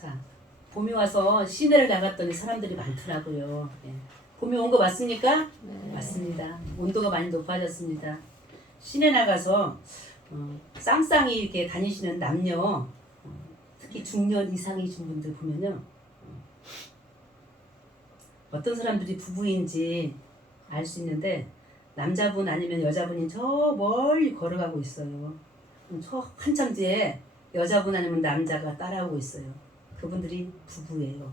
자, 봄이 와서 시내를 나갔더니 사람들이 많더라고요. 예. 봄이 온 거 맞습니까? 네. 맞습니다. 온도가 많이 높아졌습니다. 시내 나가서 쌍쌍이 이렇게 다니시는 남녀, 특히 중년 이상이신 분들 보면요, 어떤 사람들이 부부인지 알 수 있는데 남자분 아니면 여자분이 저 멀리 걸어가고 있어요. 저 한참 뒤에 여자분 아니면 남자가 따라오고 있어요. 그분들이 부부예요.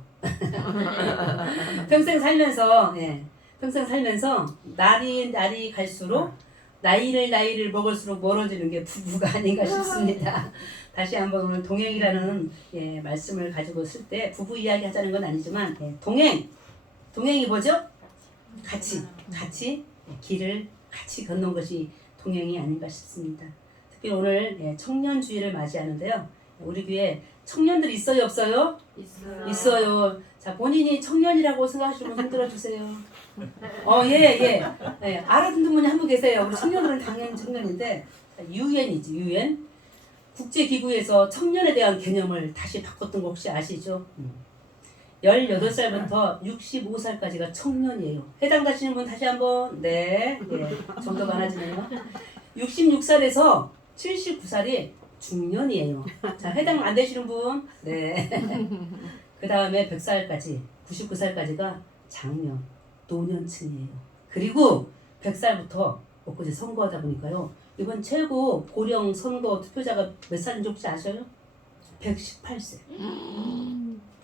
평생 살면서, 예, 평생 살면서 날이 갈수록 나이를 먹을수록 멀어지는 게 부부가 아닌가 싶습니다. 다시 한번 오늘 동행이라는 예, 말씀을 가지고 있을 때 부부 이야기 하자는 건 아니지만 예, 동행이 뭐죠? 같이 길을 같이 걷는 것이 동행이 아닌가 싶습니다. 특히 오늘 예, 청년주의를 맞이하는데요. 우리 교회 청년들 있어요, 없어요? 있어요. 자, 본인이 청년이라고 생각하시는 분 흔들어 주세요. 예. 알아듣는 분이 한 분 계세요. 우리 청년들은 당연히 청년인데 유엔이지, 유엔. 국제기구에서 청년에 대한 개념을 다시 바꿨던 거 혹시 아시죠? 18살부터 65살까지가 청년이에요. 해당되시는 분 다시 한번. 네. 예. 정도 많아지네요. 66살에서 79살이 중년이에요. 자, 해당 안 되시는 분. 네. 그 다음에 100살까지, 99살까지가 장년, 노년층이에요. 그리고 100살부터 엊그제 선거하다 보니까요. 이번 최고 고령 선거 투표자가 몇 살인지 혹시 아셔요? 118세.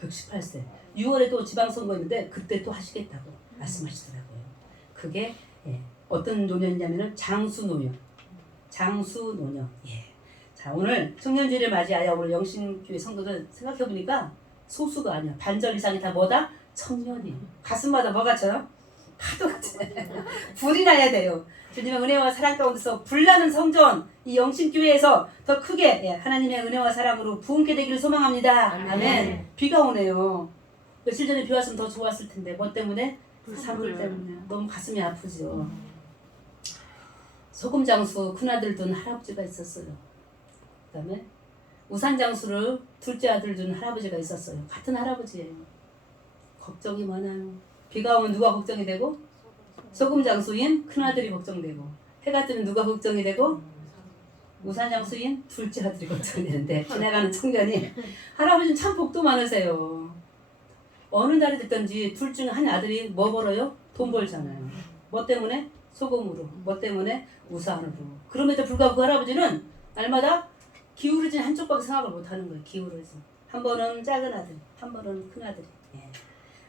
118세. 6월에 또 지방선거 있는데 그때 또 하시겠다고 말씀하시더라고요. 그게 예, 어떤 노년이냐면은 장수노년. 장수노년. 예. 자, 오늘 청년주의를 맞이하여 오늘 영신교회 성도들 생각해보니까 소수가 아니야. 반절 이상이 다 뭐다? 청년이에요. 가슴마다 뭐가 쳐요? 파도가 쳐요. 불이 나야 돼요. 주님의 은혜와 사랑 가운데서 불나는 성전, 이 영신교회에서 더 크게 예, 하나님의 은혜와 사랑으로 부흥케 되기를 소망합니다. 아멘. 비가 오네요. 며칠 전에 비 왔으면 더 좋았을 텐데 뭐 때문에? 산불 때문에. 너무 가슴이 아프죠. 소금장수 큰아들 둔 할아버지가 있었어요. 그 다음에 우산장수를 둘째 아들 둔 할아버지가 있었어요. 같은 할아버지예요. 걱정이 많아요. 비가 오면 누가 걱정이 되고? 소금장수인 큰아들이 걱정되고, 해가 뜨면 누가 걱정이 되고? 우산장수인 둘째 아들이 걱정이 되는데 지나가는 청년이 할아버지는 참 복도 많으세요. 어느 날이 됐든지 둘 중 한 아들이 뭐 벌어요? 돈 벌잖아요. 뭐 때문에? 소금으로. 뭐 때문에? 우산으로. 그럼에도 불구하고 그 할아버지는 날마다 기울어진 한쪽밖에 생각을 못하는 거예요. 기울어진. 한 번은 작은 아들, 한 번은 큰 아들. 예.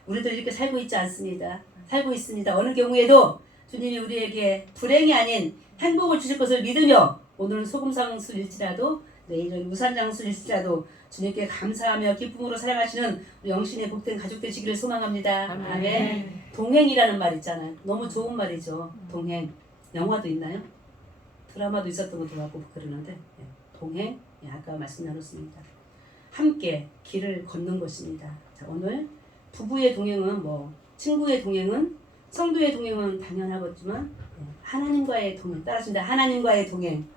우리도 이렇게 살고 있지 않습니다. 살고 있습니다. 어느 경우에도 주님이 우리에게 불행이 아닌 행복을 주실 것을 믿으며 오늘은 소금장수일지라도 내일은 우산장수일지라도 주님께 감사하며 기쁨으로 사랑하시는 우리 영신의 복된 가족 되시기를 소망합니다. 아멘. 동행이라는 말 있잖아요. 너무 좋은 말이죠. 동행. 영화도 있나요? 드라마도 있었던 것도 같고 그러는데 예. 동행. 예, 아까 말씀 나눴습니다. 함께 길을 걷는 것입니다. 자, 오늘 부부의 동행은 뭐 친구의 동행은 성도의 동행은 당연하겠지만 하나님과의 동행 따라합니다. 하나님과의 동행.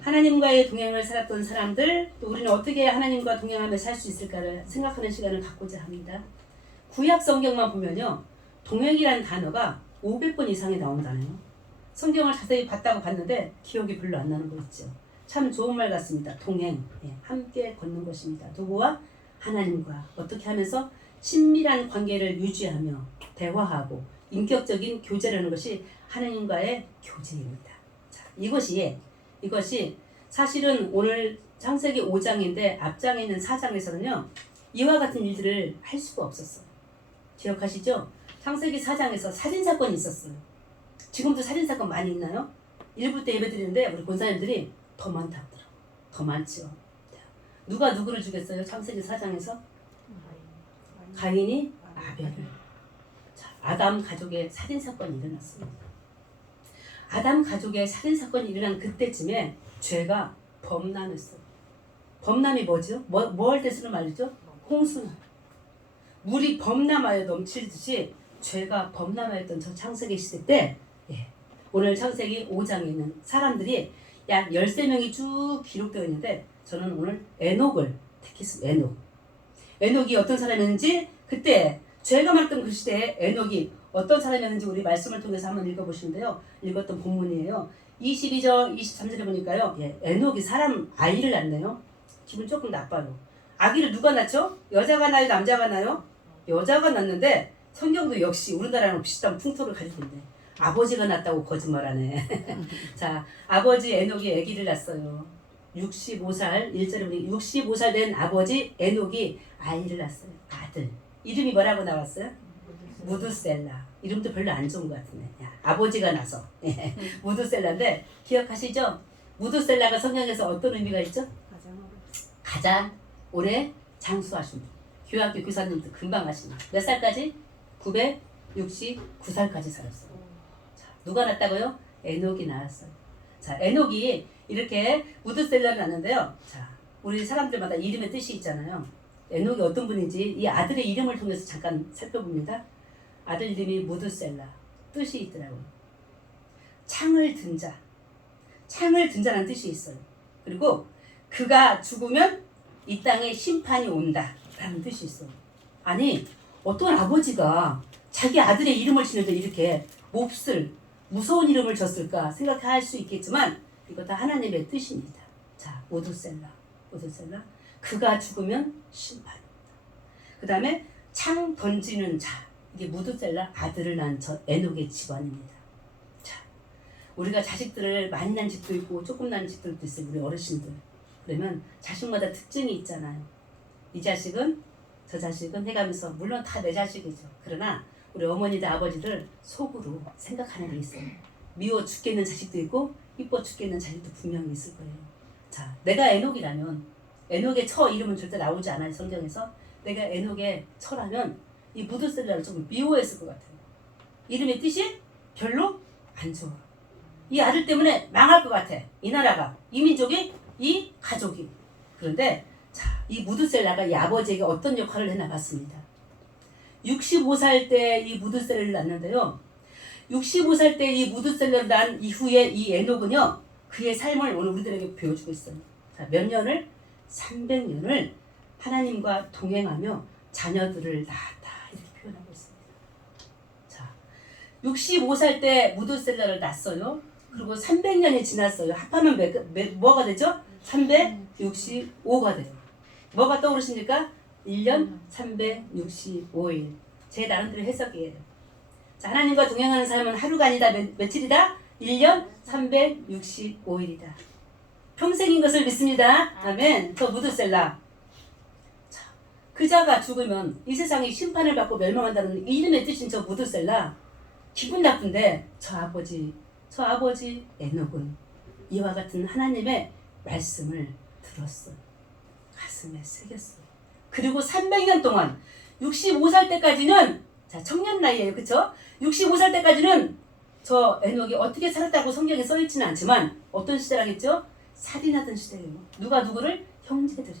하나님과의 동행을 살았던 사람들 또 우리는 어떻게 하나님과 동행하며 살 수 있을까를 생각하는 시간을 갖고자 합니다. 구약 성경만 보면요. 동행이라는 단어가 500번 이상이 나온다네요. 성경을 자세히 봤는데 기억이 별로 안 나는 거 있죠. 참 좋은 말 같습니다. 동행. 예, 함께 걷는 것입니다. 누구와? 하나님과. 어떻게 하면서? 친밀한 관계를 유지하며 대화하고 인격적인 교제라는 것이 하나님과의 교제입니다. 자, 이것이 사실은 오늘 창세기 5장인데 앞장에 있는 4장에서는요. 이와 같은 일들을 할 수가 없었어요. 기억하시죠? 창세기 4장에서 살인사건이 있었어요. 지금도 살인사건 많이 있나요? 일부 때 예배드리는데 우리 권사님들이 더 많다고 하더라고요. 더 많죠. 누가 누구를 죽였어요? 창세기 4장에서? 가인이 아벨을. 자, 아담 가족의 살인사건이 일어났습니다. 아담 가족의 살인사건이 일어난 그때쯤에 죄가 범람했어요. 범람이 뭐죠? 뭐 할 때 쓰는 말이죠? 홍수나. 물이 범람하여 넘치듯이 죄가 범람하였던 저 창세기 시대 때 예, 오늘 창세기 5장에 있는 사람들이 약 13명이 쭉 기록되어 있는데 저는 오늘 에녹을 택했습니다. 에녹. 에녹이 어떤 사람이었는지, 그때 죄가 많던 그 시대에 에녹이 어떤 사람이었는지 우리 말씀을 통해서 한번 읽어보시는데요. 읽었던 본문이에요. 22절 23절에 보니까요. 에녹이 사람 아이를 낳네요. 기분 조금 나빠요. 아기를 누가 낳죠? 여자가 낳아요? 남자가 낳아요? 여자가 낳는데 성경도 역시 우리나라랑 비슷한 풍토를 가지고 있네. 아버지가 낳았다고 거짓말하네. 자, 아버지 에녹이 아기를 낳았어요. 65살 1절에 보니 65살 된 아버지 에녹이 아이를 낳았어요. 아들. 이름이 뭐라고 나왔어요? 무드셀라. 이름도 별로 안 좋은 것 같은데. 아버지가 나서. 무드셀라인데 기억하시죠? 무드셀라가 성경에서 어떤 의미가 있죠? 가장 오래 장수하신 분. 교학교 교사님도 금방 하시는. 몇 살까지? 969살까지 살았어요. 자, 누가 낳았다고요? 에녹이 낳았어요. 자, 에녹이 이렇게 무드셀라를 낳는데요. 자, 우리 사람들마다 이름의 뜻이 있잖아요. 에녹이 어떤 분인지 이 아들의 이름을 통해서 잠깐 살펴봅니다. 아들 이름이 무드셀라. 뜻이 있더라고요. 창을 든 자. 창을 든 자라는 뜻이 있어요. 그리고 그가 죽으면 이 땅에 심판이 온다 라는 뜻이 있어요. 아니, 어떤 아버지가 자기 아들의 이름을 지는데 이렇게 몹쓸 무서운 이름을 졌을까 생각할 수 있겠지만 이거 다 하나님의 뜻입니다. 자, 무드셀라. 그가 죽으면 심판입니다. 그 다음에 창 던지는 자. 이게 무드셀라 아들을 낳은 저 에녹의 집안입니다. 자, 우리가 자식들을 많이 낳은 집도 있고 조금 낳은 집들도 있어요. 우리 어르신들. 그러면 자식마다 특징이 있잖아요. 이 자식은 저 자식은 해가면서 물론 다 내 자식이죠. 그러나 우리 어머니들 아버지들 속으로 생각하는 게 있어요. 미워 죽겠는 자식도 있고 이뻐 죽겠는 자식도 분명히 있을 거예요. 자, 내가 에녹이라면 에녹의 처 이름은 절대 나오지 않아요. 성경에서. 내가 에녹의 처라면 이 무드셀라를 조금 미워했을 것 같아요. 이름의 뜻이 별로 안 좋아. 이 아들 때문에 망할 것 같아. 이 나라가, 이 민족이, 이 가족이. 그런데 자, 이 무드셀라가 이 아버지에게 어떤 역할을 했나 봤습니다. 65살 때 이 무드셀라를 낳는데요. 65살 때 이 무드셀라를 낳은 이후에 이 에녹은요. 그의 삶을 오늘 우리들에게 보여주고 있어요. 자, 몇 년을? 300년을 하나님과 동행하며 자녀들을 낳았다. 이렇게 표현하고 있습니다. 자, 65살 때 무드셀라를 낳았어요. 그리고 300년이 지났어요. 합하면 뭐가 되죠? 365가 돼요. 뭐가 떠오르십니까? 1년 365일. 제 나름대로 해석이에요. 자, 하나님과 동행하는 삶은 하루가 아니다. 며칠이다? 1년 365일이다. 평생인 것을 믿습니다. 아멘. 저 무드셀라. 자, 그자가 죽으면 이 세상이 심판을 받고 멸망한다는 이름의 뜻인 저 무드셀라. 기분 나쁜데 저 아버지 에녹은 이와 같은 하나님의 말씀을 들었어. 가슴에 새겼어. 그리고 300년 동안 65살 때까지는 자, 청년 나이에요. 그쵸? 65살 때까지는 저 에녹이 어떻게 살았다고 성경에 써있지는 않지만 어떤 시대라겠죠? 살인하던 시대예요. 누가 누구를? 형제들이.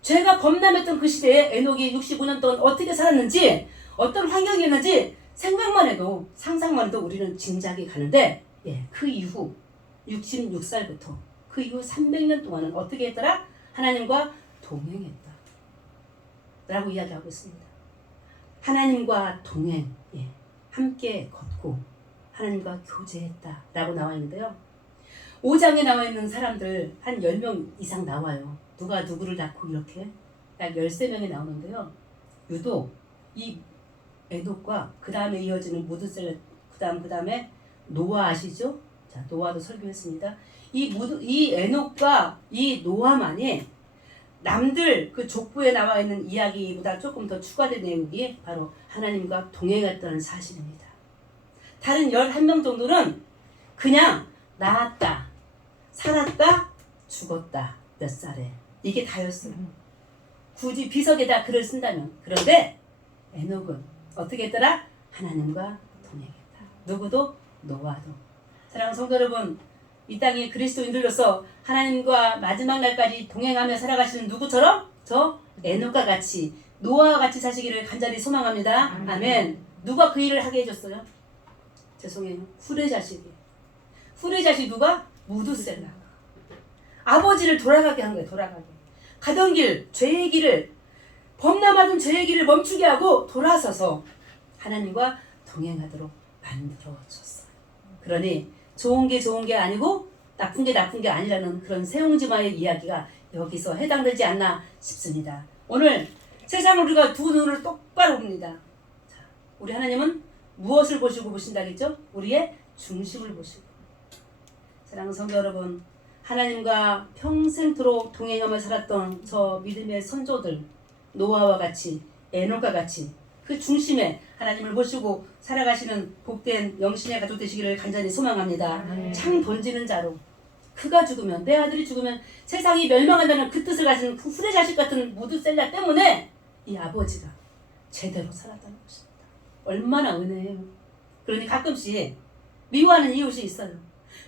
죄가 범람했던 그 시대에 에녹이 65년 동안 어떻게 살았는지 어떤 환경이었는지 생각만 해도 상상만 해도 우리는 짐작이 가는데 그 이후 66살부터 그 이후 300년 동안은 어떻게 했더라? 하나님과 동행했다 라고 이야기하고 있습니다. 하나님과 동행, 함께 걷고 하나님과 교제했다 라고 나와 있는데요. 5장에 나와 있는 사람들 한 10명 이상 나와요. 누가 누구를 낳고 이렇게 약 13명이 나오는데요. 유독 이 에녹과 그 다음에 이어지는 무드셀라, 그 다음에 노아 아시죠? 자, 노아도 설교했습니다. 이 에녹과 이 노아만이 남들 그 족보에 나와 있는 이야기보다 조금 더 추가된 내용이 바로 하나님과 동행했다는 사실입니다. 다른 11명 정도는 그냥 낳았다, 살았다, 죽었다, 몇 살에. 이게 다였어요. 굳이 비석에다 글을 쓴다면. 그런데 에녹은 어떻게 했더라? 하나님과 동행했다. 누구도? 노아도. 사랑하는 성도 여러분, 이 땅에 그리스도인들로서 하나님과 마지막 날까지 동행하며 살아가시는 누구처럼? 저 에녹과 같이, 노아와 같이 사시기를 간절히 소망합니다. 아멘. 누가 그 일을 하게 해줬어요? 죄송해요. 후레자식이. 후레자식 누가? 무드셀라. 아버지를 돌아가게 한 거예요. 돌아가게. 가던 길, 죄의 길을 범람하던 죄의 길을 멈추게 하고 돌아서서 하나님과 동행하도록 만들어줬어요. 그러니 좋은 게 아니고 나쁜 게 아니라는 그런 세옹지마의 이야기가 여기서 해당되지 않나 싶습니다. 오늘 세상을 우리가 두 눈을 똑바로 봅니다. 자, 우리 하나님은 무엇을 보시고 보신다겠죠? 우리의 중심을 보시고. 사랑하는 성도 여러분, 하나님과 평생토록 동행하며 살았던 저 믿음의 선조들, 노아와 같이, 에녹과 같이 그 중심에 하나님을 모시고 살아가시는 복된 영신의 가족 되시기를 간절히 소망합니다. 창 던지는 자로 그가 죽으면, 내 아들이 죽으면 세상이 멸망한다는 그 뜻을 가진 그 후레자식 같은 무드셀라 때문에 이 아버지가 제대로 살았다는 것입니다. 얼마나 은혜예요. 그러니 가끔씩 미워하는 이웃이 있어요.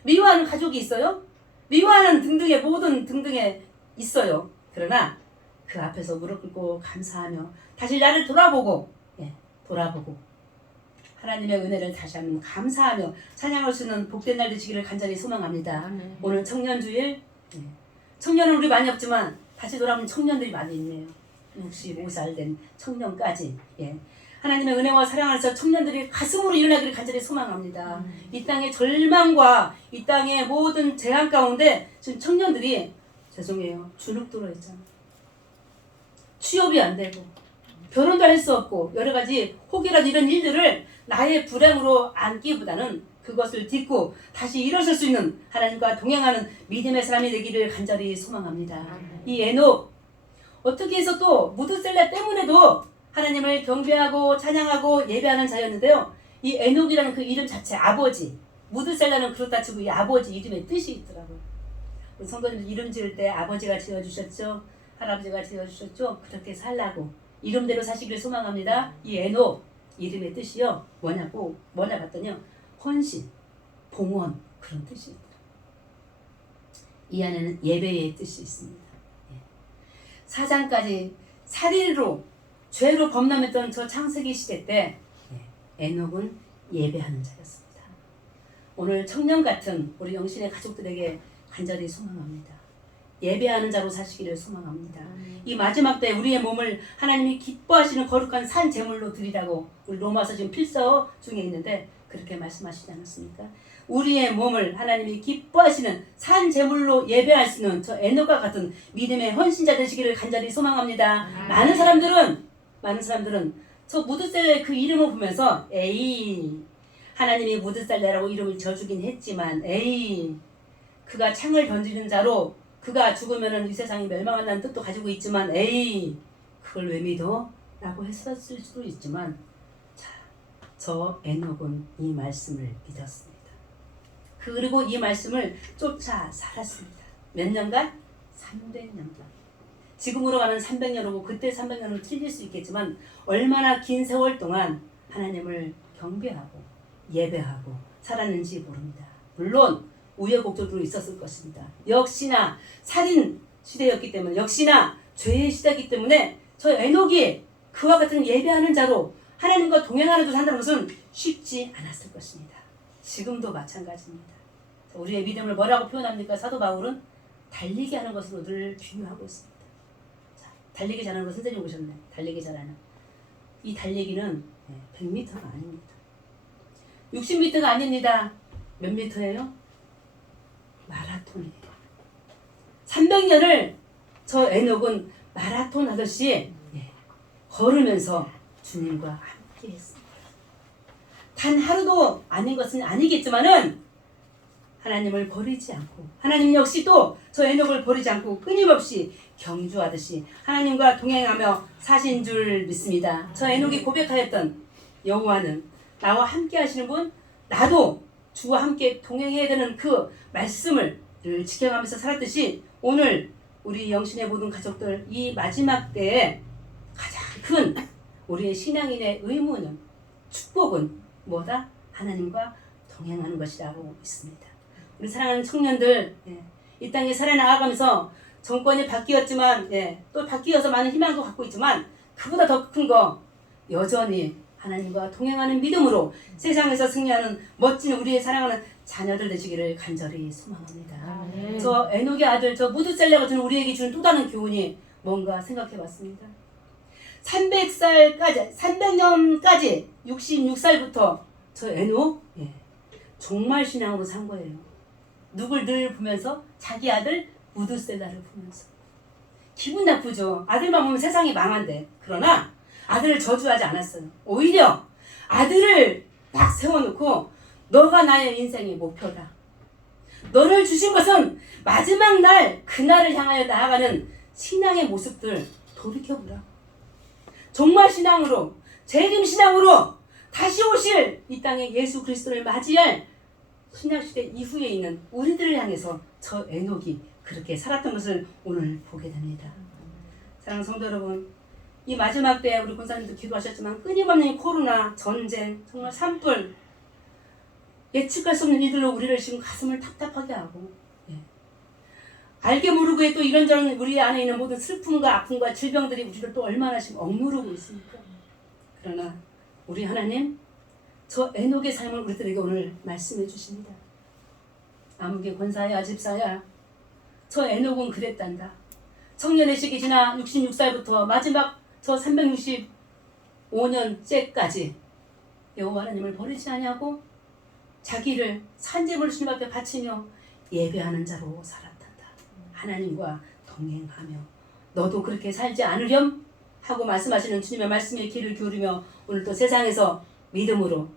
미워하는 가족이 있어요. 미워하는 등등의 모든 등등에 있어요. 그러나 그 앞에서 무릎 꿇고 감사하며 다시 나를 돌아보고 하나님의 은혜를 다시 한번 감사하며 찬양할 수 있는 복된 날 되시기를 간절히 소망합니다. 오늘 청년주일, 청년은 우리 많이 없지만 다시 돌아보면 청년들이 많이 있네요. 65살 된 청년까지. 하나님의 은혜와 사랑 안에서 청년들이 가슴으로 일어나기를 간절히 소망합니다. 이 땅의 절망과 이 땅의 모든 재앙 가운데 지금 청년들이 죄송해요. 주눅들어 있잖아. 취업이 안 되고 결혼도 할 수 없고 여러 가지 혹이라도 이런 일들을 나의 불행으로 안기보다는 그것을 딛고 다시 일어설 수 있는 하나님과 동행하는 믿음의 사람이 되기를 간절히 소망합니다. 이 에녹 어떻게 해서 또 무드셀라 때문에도 하나님을 경배하고 찬양하고 예배하는 자였는데요. 이 에녹이라는 그 이름 자체 아버지, 무드셀라는 그렇다 치고 이 아버지 이름의 뜻이 있더라고요. 우리 성도님들 이름 지을 때 아버지가 지어주셨죠. 할아버지가 지어주셨죠. 그렇게 살라고 이름대로 사시기를 소망합니다. 이 에녹 이름의 뜻이요 뭐냐 봤더니요 헌신, 봉헌 그런 뜻이 있더라고요. 이 안에는 예배의 뜻이 있습니다. 사장까지 살인으로 죄로 범람했던 저 창세기 시대 때 에녹은 예배하는 자였습니다. 오늘 청년 같은 우리 영신의 가족들에게 간절히 소망합니다. 예배하는 자로 사시기를 소망합니다. 이 마지막 때 우리의 몸을 하나님이 기뻐하시는 거룩한 산 제물로 드리라고 우리 로마서 지금 필서 중에 있는데 그렇게 말씀하시지 않았습니까? 우리의 몸을 하나님이 기뻐하시는 산 제물로 예배할 수 있는 저 에녹과 같은 믿음의 헌신자 되시기를 간절히 소망합니다. 많은 사람들은 저 무드셀라의 그 이름을 보면서 에이 하나님이 무드셀라라고 이름을 지어주긴 했지만 에이 그가 창을 던지는 자로 그가 죽으면 이 세상이 멸망한다는 뜻도 가지고 있지만 에이 그걸 왜 믿어? 라고 했었을 수도 있지만 자, 저 에녹은 이 말씀을 믿었습니다. 그리고 이 말씀을 쫓아 살았습니다. 몇 년간? 300년간. 지금으로 가면 300년이고 그때 300년은 틀릴 수 있겠지만 얼마나 긴 세월 동안 하나님을 경배하고 예배하고 살았는지 모릅니다. 물론 우여곡절도 있었을 것입니다. 역시나 살인 시대였기 때문에 역시나 죄의 시대이기 때문에 저 에녹이 그와 같은 예배하는 자로 하나님과 동행하는 자 산다는 것은 쉽지 않았을 것입니다. 지금도 마찬가지입니다. 우리의 믿음을 뭐라고 표현합니까? 사도 바울은 달리기 하는 것으로 늘 비유하고 있습니다. 자, 달리기 잘하는 거 선생님 오셨네. 달리기 잘하는. 이 달리기는 100m가 아닙니다. 60m가 아닙니다. 몇 미터예요? 마라톤이에요. 300년을 저 에녹은 마라톤 하듯이 걸으면서 주님과 함께 했습니다. 단 하루도 아닌 것은 아니겠지만은 하나님을 버리지 않고 하나님 역시 또 저 에녹을 버리지 않고 끊임없이 경주하듯이 하나님과 동행하며 사신 줄 믿습니다. 저 에녹이 고백하였던 여호와는 나와 함께 하시는 분, 나도 주와 함께 동행해야 되는 그 말씀을 늘 지켜가면서 살았듯이 오늘 우리 영신의 모든 가족들 이 마지막 때에 가장 큰 우리의 신앙인의 의무는 축복은 뭐다? 하나님과 동행하는 것이라고 믿습니다. 우리 사랑하는 청년들 이 땅에 살아나가면서 정권이 바뀌었지만 또 바뀌어서 많은 희망도 갖고 있지만 그보다 더 큰 거 여전히 하나님과 동행하는 믿음으로 세상에서 승리하는 멋진 우리의 사랑하는 자녀들 되시기를 간절히 소망합니다. 저 에녹의 아들 저 무드셀라 같은 우리에게 주는 또 다른 교훈이 뭔가 생각해 봤습니다. 300살까지 300년까지 66살부터 저 에녹 정말 신앙으로 산 거예요. 누굴 늘 보면서 자기 아들 무드세다를 보면서 기분 나쁘죠. 아들만 보면 세상이 망한데. 그러나 아들을 저주하지 않았어요. 오히려 아들을 딱 세워놓고 너가 나의 인생의 목표다. 너를 주신 것은 마지막 날 그날을 향하여 나아가는 신앙의 모습들 돌이켜보라. 정말 신앙으로 재림 신앙으로 다시 오실 이 땅에 예수 그리스도를 맞이할 신약시대 이후에 있는 우리들을 향해서 저 에녹이 그렇게 살았던 것을 오늘 보게 됩니다. 사랑하는 성도 여러분, 이 마지막 때 우리 권사님도 기도하셨지만 끊임없는 코로나, 전쟁, 정말 산불, 예측할 수 없는 일들로 우리를 지금 가슴을 답답하게 하고 알게 모르게 또 이런저런 우리 안에 있는 모든 슬픔과 아픔과 질병들이 우리를 또 얼마나 지금 억누르고 있습니까? 그러나 우리 하나님 저 에녹의 삶을 우리들에게 오늘 말씀해 주십니다. 아무개 권사야 집사야 저 에녹은 그랬단다. 청년의 시기 지나 66살부터 마지막 저 365년째까지 여호와 하나님을 버리지 아니하고 자기를 산재물 주님 앞에 바치며 예배하는 자로 살았단다. 하나님과 동행하며 너도 그렇게 살지 않으렴 하고 말씀하시는 주님의 말씀에 귀를 기울이며 오늘 또 세상에서 믿음으로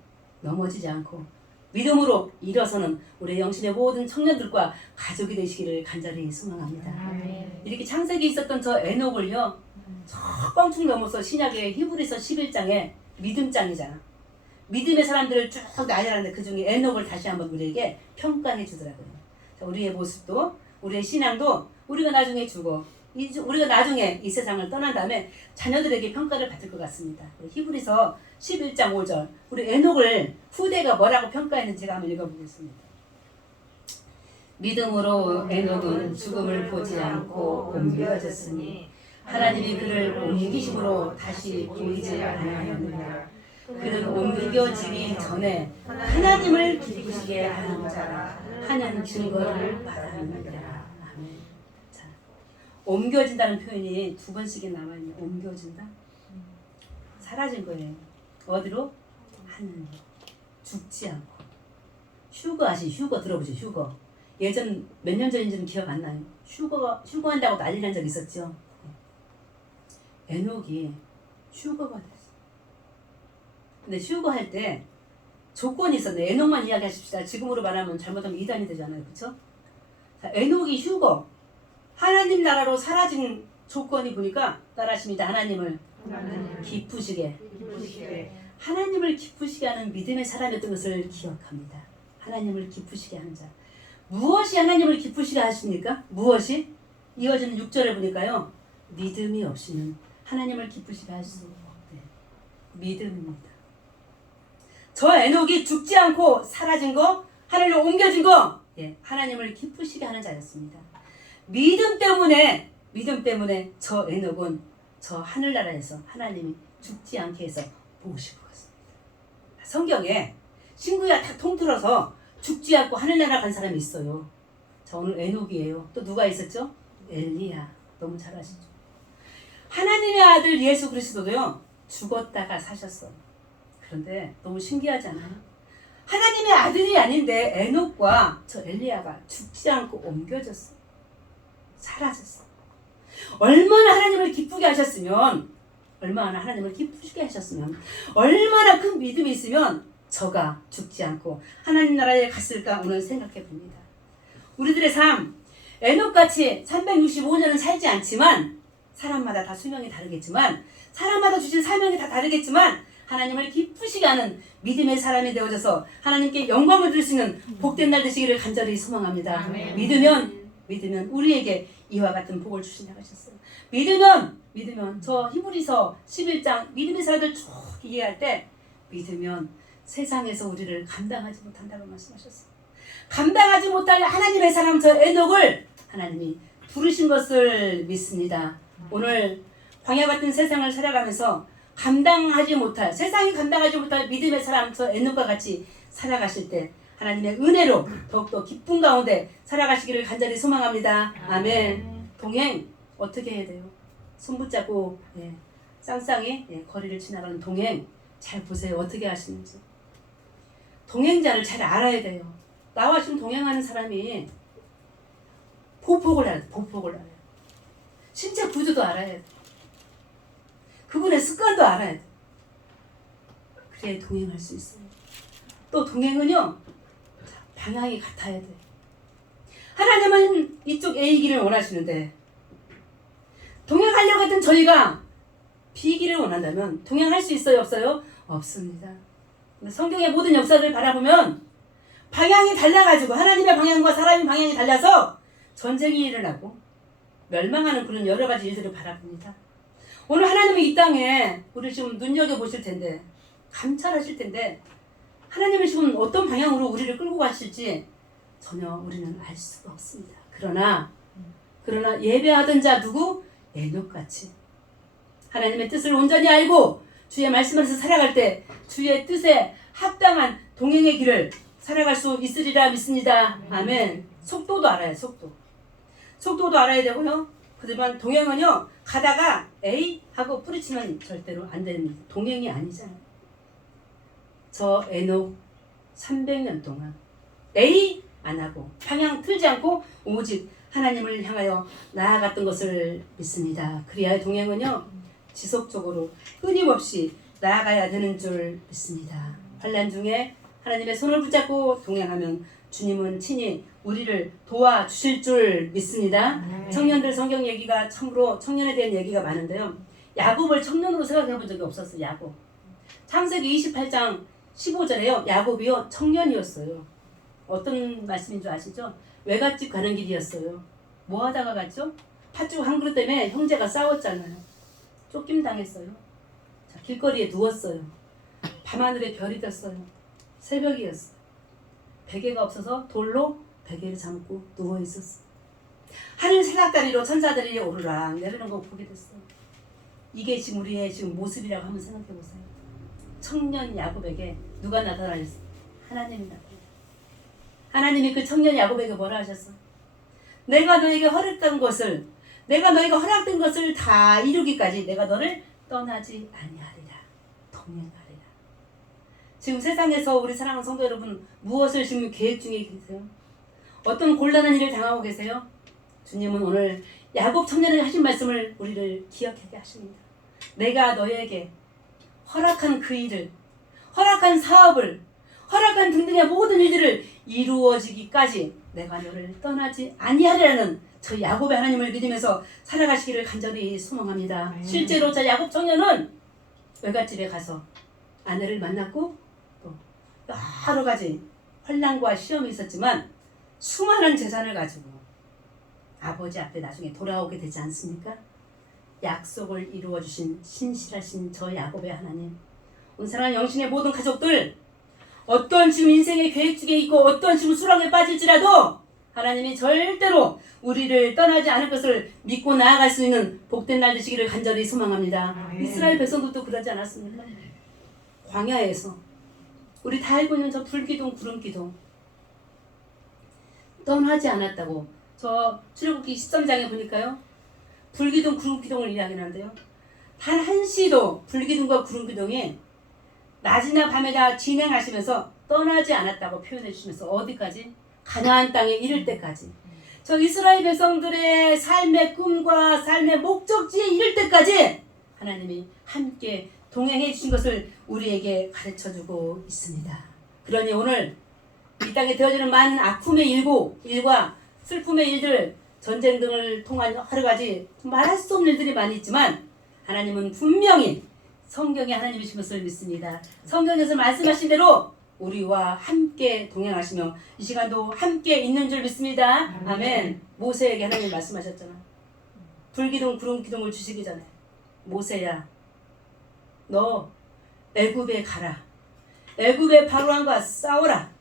넘어지지 않고 믿음으로 일어서는 우리 영신의 모든 청년들과 가족이 되시기를 간절히 소망합니다. 이렇게 창세기 있었던 저 에녹을요 저 껑충 넘어서 신약의 히브리서 11장에 믿음장이잖아. 믿음의 사람들을 쭉 나열하는데 그 중에 에녹을 다시 한번 우리에게 평가해 주더라고요. 우리의 모습도 우리의 신앙도 우리가 나중에 죽어 우리가 나중에 이 세상을 떠난 다음에 자녀들에게 평가를 받을 것 같습니다. 히브리서 11장 5절 우리 에녹을 후대가 뭐라고 평가했는지 제가 한번 읽어보겠습니다. 믿음으로 에녹은 죽음을 보지 않고 옮겨졌으니 하나님이 그를 옮기심으로 다시 보이지 아니하였느냐. 그는 옮겨지기 전에 하나님을 기쁘시게 하는 자라 하는 증거를 받았느니라. 아멘. 자, 옮겨진다는 표현이 두 번씩이 나와있네요. 옮겨진다. 사라진 거예요. 어디로? 하늘로. 죽지 않고. 휴거 휴거 들어보죠. 휴거. 예전 몇 년 전인지는 기억 안 나요. 휴거한다고 난리 난 적 있었죠. 에녹이 휴거가 됐어. 근데 휴거할 때 조건이 있었네. 에녹만 이야기하십시다. 지금으로 말하면 잘못하면 이단이 되잖아요. 그렇죠? 에녹이 휴거. 하나님 나라로 사라진 조건이 보니까 따라하십니다. 하나님을 기쁘시게. 하나님을 기쁘시게 하는 믿음의 사람이었던 것을 기억합니다. 하나님을 기쁘시게 하는 자. 무엇이 하나님을 기쁘시게 하십니까? 무엇이? 이어지는 6절에 보니까요. 믿음이 없이는 하나님을 기쁘시게 할 수 없대. 믿음입니다. 저 에녹이 죽지 않고 사라진 거, 하늘로 옮겨진 거, 하나님을 기쁘시게 하는 자였습니다. 믿음 때문에 저 에녹은 저 하늘나라에서 하나님이 죽지 않게 해서 보시고 갔습니다. 성경에 신구약 다 통틀어서 죽지 않고 하늘나라 간 사람이 있어요. 자, 오늘 에녹이에요. 또 누가 있었죠? 엘리야. 너무 잘 아시죠? 하나님의 아들 예수 그리스도도요. 죽었다가 사셨어. 그런데 너무 신기하지 않아요? 하나님의 아들이 아닌데 에녹과 저 엘리야가 죽지 않고 옮겨졌어. 사라졌어. 얼마나 하나님을 기쁘게 하셨으면 얼마나 큰 믿음이 있으면 저가 죽지 않고 하나님 나라에 갔을까 오늘 생각해 봅니다. 우리들의 삶 에녹같이 365년은 살지 않지만 사람마다 다 수명이 다르겠지만 사람마다 주신 사명이 다 다르겠지만 하나님을 기쁘시게 하는 믿음의 사람이 되어져서 하나님께 영광을 드릴 수 있는 복된 날 되시기를 간절히 소망합니다. 아멘. 믿으면 우리에게 이와 같은 복을 주신다고 하셨어요. 믿으면 저 히브리서 11장 믿음의 사람들 쭉 이해할 때 믿으면 세상에서 우리를 감당하지 못한다고 말씀하셨어요. 감당하지 못할 하나님의 사람 저 에녹을 하나님이 부르신 것을 믿습니다. 오늘 광야 같은 세상을 살아가면서 세상이 감당하지 못할 믿음의 사람 저 에녹과 같이 살아가실 때 하나님의 은혜로 더욱더 기쁨 가운데 살아가시기를 간절히 소망합니다. 아멘. 동행 어떻게 해야 돼요? 손 붙잡고 쌍쌍이 거리를 지나가는 동행 잘 보세요. 어떻게 하시는지. 동행자를 잘 알아야 돼요. 나와 지금 동행하는 사람이 보폭을 알아야 돼. 보폭을 알아야 돼. 신체 구조도 알아야 돼. 그분의 습관도 알아야 돼. 그래야 동행할 수 있어요. 또 동행은요, 방향이 같아야 돼. 하나님은 이쪽 A 길을 원하시는데 동행하려고 했던 저희가 B 길을 원한다면 동행할 수 있어요? 없어요? 없습니다. 성경의 모든 역사를 바라보면 방향이 달라가지고 하나님의 방향과 사람의 방향이 달라서 전쟁이 일어나고 멸망하는 그런 여러 가지 일들을 바라봅니다. 오늘 하나님이 이 땅에 우리 지금 눈여겨보실 텐데 감찰하실 텐데 하나님은 지금 어떤 방향으로 우리를 끌고 가실지 전혀 우리는 알 수가 없습니다. 그러나 예배하던 자 누구? 에녹같이 하나님의 뜻을 온전히 알고 주의 말씀 안에서 살아갈 때 주의 뜻에 합당한 동행의 길을 살아갈 수 있으리라 믿습니다. 아멘. 속도도 알아요. 속도도 알아야 되고요. 하지만 동행은요, 가다가 A 하고 뿌리치면 절대로 안 됩니다. 동행이 아니잖아요. 저 에녹 300년 동안 A 안 하고 방향 틀지 않고 오직 하나님을 향하여 나아갔던 것을 믿습니다. 그리하여 동행은요, 지속적으로 끊임없이 나아가야 되는 줄 믿습니다. 환난 중에 하나님의 손을 붙잡고 동행하면 주님은 친히 우리를 도와주실 줄 믿습니다. 청년들 성경 얘기가 참으로 청년에 대한 얘기가 많은데요. 야곱을 청년으로 생각해 본 적이 없었어요. 야곱. 창세기 28장 15절에요. 야곱이요 청년이었어요. 어떤 말씀인 줄 아시죠? 외갓집 가는 길이었어요. 뭐 하다가 갔죠? 팥죽 한 그릇 때문에 형제가 싸웠잖아요. 쫓김 당했어요. 자, 길거리에 누웠어요. 밤하늘에 별이 떴어요. 새벽이었어요. 베개가 없어서 돌로 베개를 잠고 누워 있었어요. 하늘 새싹다리로 천사들이 오르락 내리는 거 보게 됐어요. 이게 지금 우리의 지금 모습이라고 한번 생각해 보세요. 청년 야곱에게 누가 나타나셨어요? 하나님이 나타나셨어요. 하나님이 그 청년 야곱에게 뭐라 하셨어? 내가 너에게 허락된 것을 다 이루기까지 내가 너를 떠나지 아니하리라. 동행하리라. 지금 세상에서 우리 사랑하는 성도 여러분 무엇을 지금 계획 중에 계세요? 어떤 곤란한 일을 당하고 계세요? 주님은 오늘 야곱 청년에게 하신 말씀을 우리를 기억하게 하십니다. 내가 너에게 허락한 그 일을, 허락한 사업을, 허락한 등등의 모든 일들을 이루어지기까지 내가 너를 떠나지 아니하리라는 저 야곱의 하나님을 믿으면서 살아가시기를 간절히 소망합니다. 실제로 저 야곱 청년은 외갓집에 가서 아내를 만났고 또 여러 가지 환난과 시험이 있었지만 수많은 재산을 가지고 아버지 앞에 나중에 돌아오게 되지 않습니까? 약속을 이루어주신 신실하신 저 야곱의 하나님, 온 사랑하는 영신의 모든 가족들, 어떤 지금 인생의 계획 중에 있고 어떤 지금 수렁에 빠질지라도 하나님이 절대로 우리를 떠나지 않을 것을 믿고 나아갈 수 있는 복된 날 되시기를 간절히 소망합니다. 이스라엘 백성들도 그러지 않았습니까? 광야에서 우리 다 알고 있는 저 불기둥 구름기둥 떠나지 않았다고. 저 출애굽기 13장에 보니까요, 불기둥 구름기둥을 이야기하는데요, 단 한시도 불기둥과 구름기둥이 낮이나 밤에나 진행하시면서 떠나지 않았다고 표현해 주시면서 어디까지? 가나안 땅에 이를 때까지. 저 이스라엘 백성들의 삶의 꿈과 삶의 목적지에 이를 때까지 하나님이 함께 동행해 주신 것을 우리에게 가르쳐주고 있습니다. 그러니 오늘 이 땅에 되어지는 많은 아픔의 일과 슬픔의 일들, 전쟁 등을 통한 여러 가지 말할 수 없는 일들이 많이 있지만 하나님은 분명히 성경에 하나님이신 것을 믿습니다. 성경에서 말씀하신 대로 우리와 함께 동행하시며 이 시간도 함께 있는 줄 믿습니다. 아멘. 모세에게 하나님 말씀하셨잖아. 불기둥 구름기둥을 주시기 전에 모세야, 너 애굽에 가라. 애굽의 바로왕과 싸워라.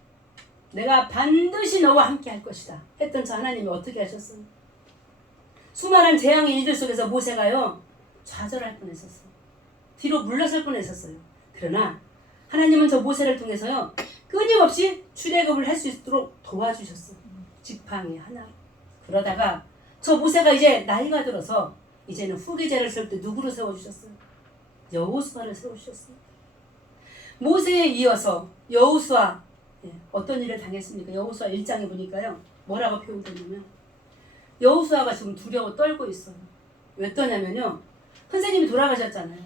내가 반드시 너와 함께 할 것이다 했던 저 하나님이 어떻게 하셨어요? 수많은 재앙의 일들 속에서 모세가요 좌절할 뻔했었어요. 뒤로 물러설 뻔했었어요. 그러나 하나님은 저 모세를 통해서요 끊임없이 출애굽을 할 수 있도록 도와주셨어요. 지팡이 하나. 그러다가 저 모세가 이제 나이가 들어서 이제는 후계자를 세울 때 누구로 세워주셨어요? 여호수아를 세우셨습니다. 모세에 이어서 여호수아 어떤 일을 당했습니까? 여호수아 1장에 보니까요. 뭐라고 표현되냐면 여호수아가 지금 두려워 떨고 있어요. 왜 떠냐면요. 선생님이 돌아가셨잖아요.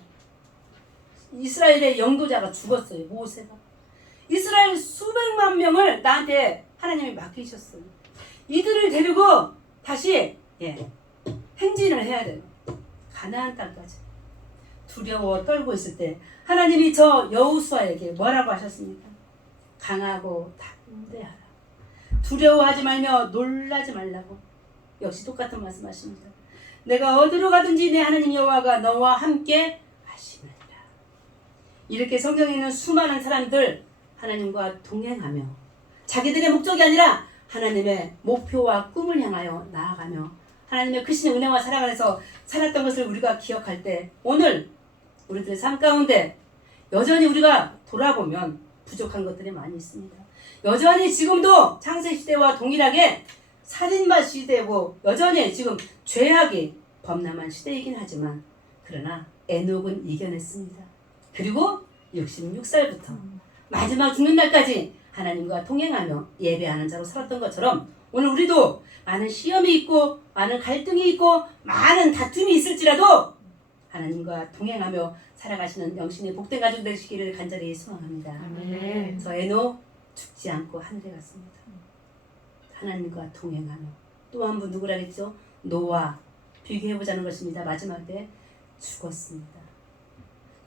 이스라엘의 영도자가 죽었어요. 모세가. 이스라엘 수백만 명을 나한테 하나님이 맡기셨어요. 이들을 데리고 다시 행진을 해야 돼요. 가나안 땅까지. 두려워 떨고 있을 때 하나님이 저 여호수아에게 뭐라고 하셨습니까? 강하고 담대하라. 두려워하지 말며 놀라지 말라고. 역시 똑같은 말씀하십니다. 내가 어디로 가든지 내 하나님 여호와가 너와 함께 하시느니라. 이렇게 성경에 있는 수많은 사람들 하나님과 동행하며 자기들의 목적이 아니라 하나님의 목표와 꿈을 향하여 나아가며 하나님의 크신 은혜와 사랑 안에서 살았던 것을 우리가 기억할 때 오늘 우리들의 삶 가운데 여전히 우리가 돌아보면 부족한 것들이 많이 있습니다. 여전히 지금도 창세시대와 동일하게 살인마 시대고 여전히 지금 죄악이 범람한 시대이긴 하지만 그러나 에녹은 이겨냈습니다. 그리고 66살부터 마지막 죽는 날까지 하나님과 동행하며 예배하는 자로 살았던 것처럼 오늘 우리도 많은 시험이 있고 많은 갈등이 있고 많은 다툼이 있을지라도 하나님과 동행하며 살아가시는 영신의 복된 가족 되시기를 간절히 소망합니다. 아멘. 저 에녹 죽지 않고 하늘에 갔습니다. 하나님과 동행하며 또 한 분 누구라겠죠? 노아. 비교해보자는 것입니다. 마지막 때 죽었습니다.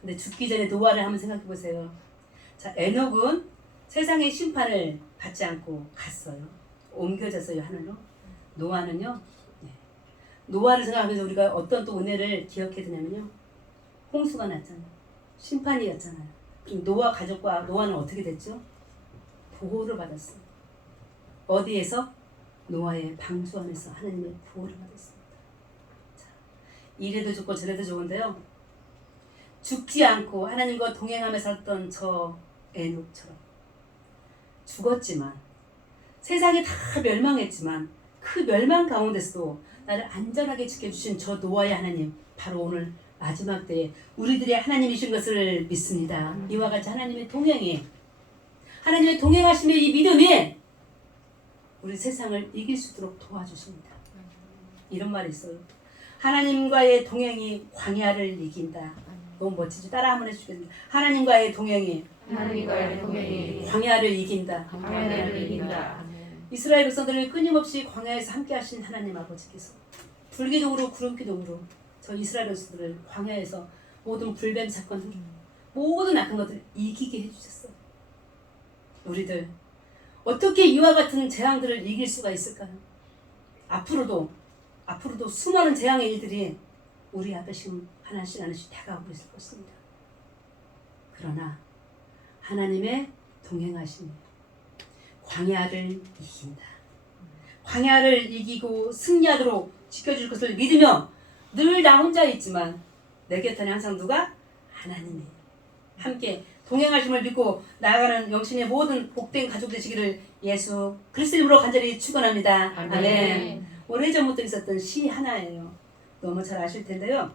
근데 죽기 전에 노아를 한번 생각해 보세요. 자, 에녹은 세상의 심판을 받지 않고 갔어요. 옮겨졌어요, 하늘로. 노아는요, 노아를 생각하면서 우리가 어떤 또 은혜를 기억해야 되냐면요. 홍수가 났잖아요. 심판이었잖아요. 그럼 노아 가족과 노아는 어떻게 됐죠? 보호를 받았어요. 어디에서? 노아의 방주 안에서 하나님의 보호를 받았습니다. 자, 이래도 좋고 저래도 좋은데요. 죽지 않고 하나님과 동행하며 살았던 저 에녹처럼 죽었지만 세상이 다 멸망했지만 그 멸망 가운데서도 나를 안전하게 지켜주신 저 노아의 하나님 바로 오늘 마지막 때에 우리들의 하나님이신 것을 믿습니다. 이와 같이 하나님의 동행이 하나님의 동행하심의 이 믿음이 우리 세상을 이길 수 있도록 도와주십니다. 이런 말이 있어요. 하나님과의 동행이 광야를 이긴다. 너무 멋지죠? 따라 한번 해주시겠습니다. 하나님과의 동행이 광야를 이긴다. 광야를 이긴다. 이스라엘 백성들을 끊임없이 광야에서 함께 하신 하나님 아버지께서 불기둥으로 구름기둥으로 저 이스라엘 백성들을 광야에서 모든 불뱀 사건들 모든 악한 것들을 이기게 해주셨어요. 우리들 어떻게 이와 같은 재앙들을 이길 수가 있을까요? 앞으로도 수많은 재앙의 일들이 우리 앞에 지금 하나씩 다가오고 있을 것입니다. 그러나 하나님의 동행하심이 광야를 이긴다. 광야를 이기고 승리하도록 지켜줄 것을 믿으며 늘 나 혼자 있지만 내 곁에 항상 누가? 하나님이 함께 동행하심을 믿고 나아가는 영신의 모든 복된 가족 되시기를 예수 그리스도 이름으로 간절히 축원합니다. 아멘. 오래전부터 있었던 시 하나예요. 너무 잘 아실 텐데요.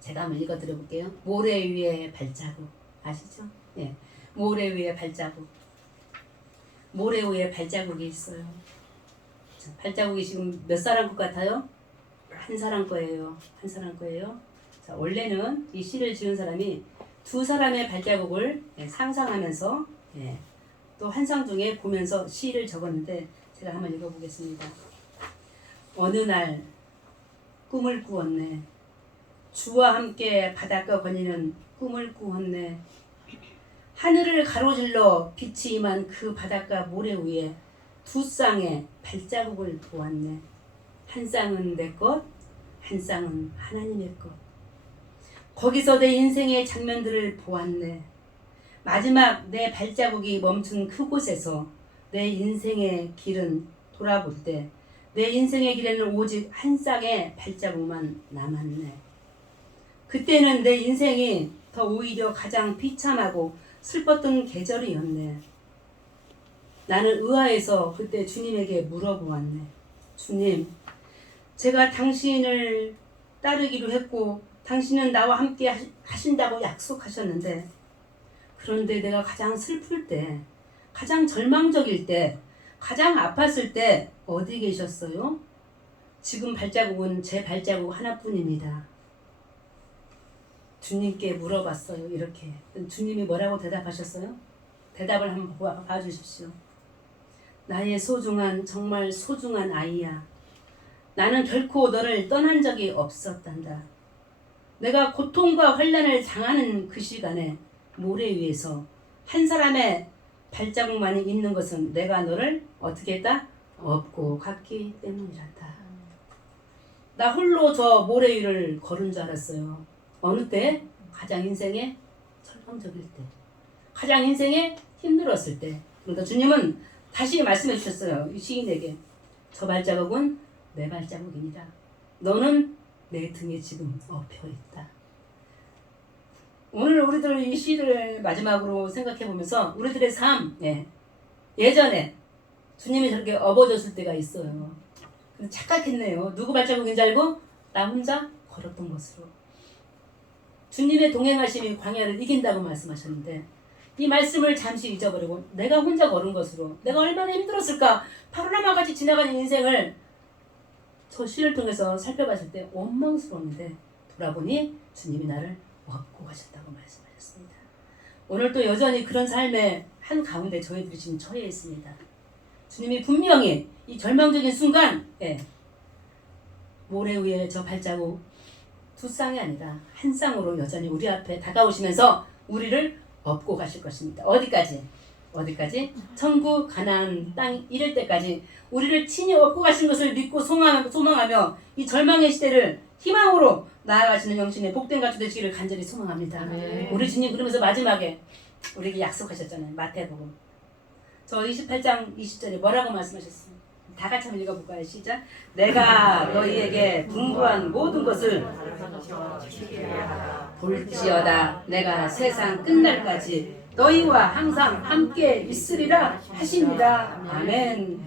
제가 한번 읽어드려 볼게요. 모래 위에 발자국 아시죠? 예, 모래 위에 발자국. 모래 위에 발자국이 있어요. 자, 발자국이 지금 몇 사람 것 같아요? 한 사람 거예요. 한 사람 거예요. 자, 원래는 이 시를 지은 사람이 두 사람의 발자국을 상상하면서 또 환상 중에 보면서 시를 적었는데 제가 한번 읽어보겠습니다. 어느 날 꿈을 꾸었네. 주와 함께 바닷가 거니는 꿈을 꾸었네. 하늘을 가로질러 빛이 임한 그 바닷가 모래 위에 두 쌍의 발자국을 보았네. 한 쌍은 내 것, 한 쌍은 하나님의 것. 거기서 내 인생의 장면들을 보았네. 마지막 내 발자국이 멈춘 그곳에서 내 인생의 길은 돌아볼 때 내 인생의 길에는 오직 한 쌍의 발자국만 남았네. 그때는 내 인생이 더 오히려 가장 비참하고 슬펐던 계절이었네. 나는 의아해서 그때 주님에게 물어보았네. 주님, 제가 당신을 따르기로 했고 당신은 나와 함께 하신다고 약속하셨는데, 그런데 내가 가장 슬플 때, 가장 절망적일 때, 가장 아팠을 때 어디 계셨어요? 지금 발자국은 제 발자국 하나뿐입니다. 주님께 물어봤어요. 이렇게. 주님이 뭐라고 대답하셨어요? 대답을 한번 봐주십시오. 나의 소중한, 정말 소중한 아이야. 나는 결코 너를 떠난 적이 없었단다. 내가 고통과 환난을 당하는 그 시간에 모래 위에서 한 사람의 발자국만이 있는 것은 내가 너를 어떻게 했다? 업고 갔기 때문이란다. 나 홀로 저 모래 위를 걸은 줄 알았어요. 어느 때? 가장 인생의 절망적일 때, 가장 인생에 힘들었을 때. 그러니까 주님은 다시 말씀해 주셨어요. 이 시인에게. 저 발자국은 내 발자국이니라. 너는 내 등에 지금 엎여 있다. 오늘 우리들 이 시를 마지막으로 생각해 보면서 우리들의 삶, 예전에 주님이 저렇게 업어줬을 때가 있어요. 근데 착각했네요. 누구 발자국인지 알고 나 혼자 걸었던 것으로. 주님의 동행하심이 광야를 이긴다고 말씀하셨는데, 이 말씀을 잠시 잊어버리고 내가 혼자 걸은 것으로 내가 얼마나 힘들었을까. 파노라마같이 지나가는 인생을 저 시를 통해서 살펴봤을 때 원망스러운데, 돌아보니 주님이 나를 업고 가셨다고 말씀하셨습니다. 오늘 또 여전히 그런 삶의 한가운데 저희들이 지금 처해 있습니다. 주님이 분명히 이 절망적인 순간, 모래 위에 저 발자국 두 쌍이 아니라 한 쌍으로 여전히 우리 앞에 다가오시면서 우리를 업고 가실 것입니다. 어디까지? 천국 가나안 땅 이를 때까지 우리를 친히 업고 가신 것을 믿고 소망하며 이 절망의 시대를 희망으로 나아가시는 영신의 복된 가족 되시기를 간절히 소망합니다. 네. 우리 주님 그러면서 마지막에 우리에게 약속하셨잖아요. 마태복음 저 28장 20절에 뭐라고 말씀하셨어요? 다 같이 한번 읽어볼까요? 시작. 내가 너희에게 분부한 모든 것을 볼지어다. 내가 세상 끝날까지 너희와 항상 함께 있으리라 하십니다. 아멘.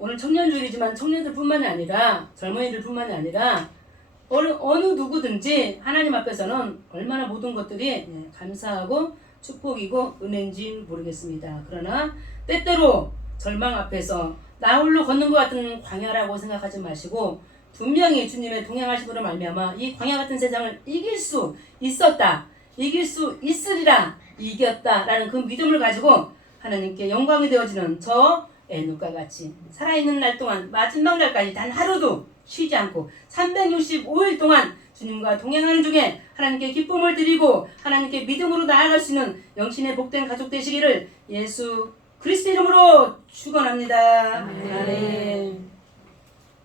오늘 청년주일이지만 청년들뿐만이 아니라 젊은이들뿐만이 아니라 어느 누구든지 하나님 앞에서는 얼마나 모든 것들이 감사하고 축복이고 은혜인지 모르겠습니다. 그러나 때때로 절망 앞에서 나 홀로 걷는 것 같은 광야라고 생각하지 마시고, 분명히 주님의 동행하심으로 말미암아 이 광야 같은 세상을 이길 수 있었다, 이길 수 있으리라, 이겼다라는 그 믿음을 가지고 하나님께 영광이 되어지는 저 에녹과 같이 살아있는 날 동안 마지막 날까지 단 하루도 쉬지 않고 365일 동안 주님과 동행하는 중에 하나님께 기쁨을 드리고 하나님께 믿음으로 나아갈 수 있는 영신의 복된 가족 되시기를 예수 그리스도 이름으로 축원합니다. 아멘.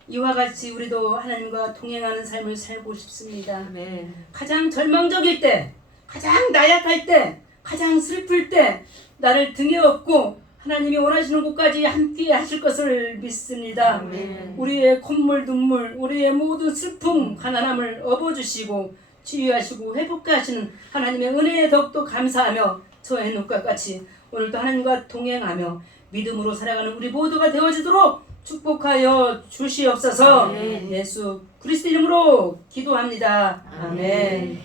이와 같이 우리도 하나님과 동행하는 삶을 살고 싶습니다. 아멘. 가장 절망적일 때, 가장 나약할 때, 가장 슬플 때 나를 등에 업고 하나님이 원하시는 곳까지 함께 하실 것을 믿습니다. 아멘. 우리의 콧물 눈물, 우리의 모든 슬픔 가난함을 업어주시고 치유하시고 회복케 하시는 하나님의 은혜에 더욱더 감사하며 저 에녹과 같이 오늘도 하나님과 동행하며 믿음으로 살아가는 우리 모두가 되어지도록 축복하여 주시옵소서. 아멘. 예수 그리스도 이름으로 기도합니다. 아멘.